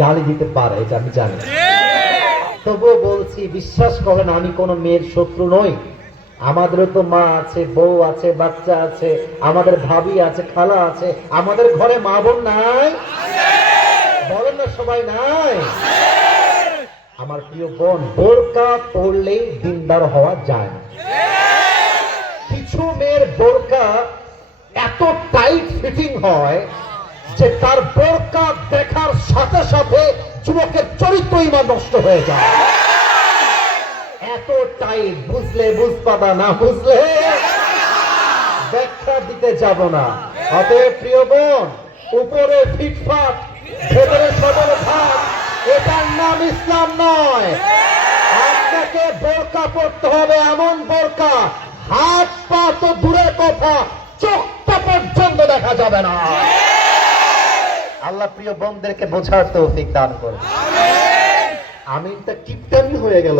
গালি দিতে পারে, এটা আমি জানি। তবুও বলছি, বিশ্বাস করেন আমি কোন মেয়ের শত্রু নই। আমাদেরও তো মা আছে, বউ আছে, বাচ্চা আছে, আমাদের ভাবি আছে, খালা আছে, আমাদের ঘরে মা বোন নাই? বলেন না সবাই নাই? আমার প্রিয় বোন, বোরকা পরলেই দিনদার হওয়া যায় না। কিছু মেয়ের বোরকা এত টাইট ফিটিং হয় যে তার বোরকা দেখার সাথে সাথে যুবকের চরিত্র ইমান নষ্ট হয়ে যায়। এত টাইট, বুঝলে বুঝপাতা, না বুঝলে ব্যাখ্যা দিতে যাব না। অতএব প্রিয় বোন, উপরে ফিটফাট, ভেতরে সবল ভাত, এটার নাম ইসলাম নয়। আপনাকে বোরকা পড়তে হবে, এমন বোরকা হাত পা তো দূরের কথা, চোখটা পর্যন্ত দেখা যাবে না। আল্লাহ প্রিয় বোনদেরকে বোঝার তৌফিক দান করুন। আমিনটা কিপটামি হয়ে গেল।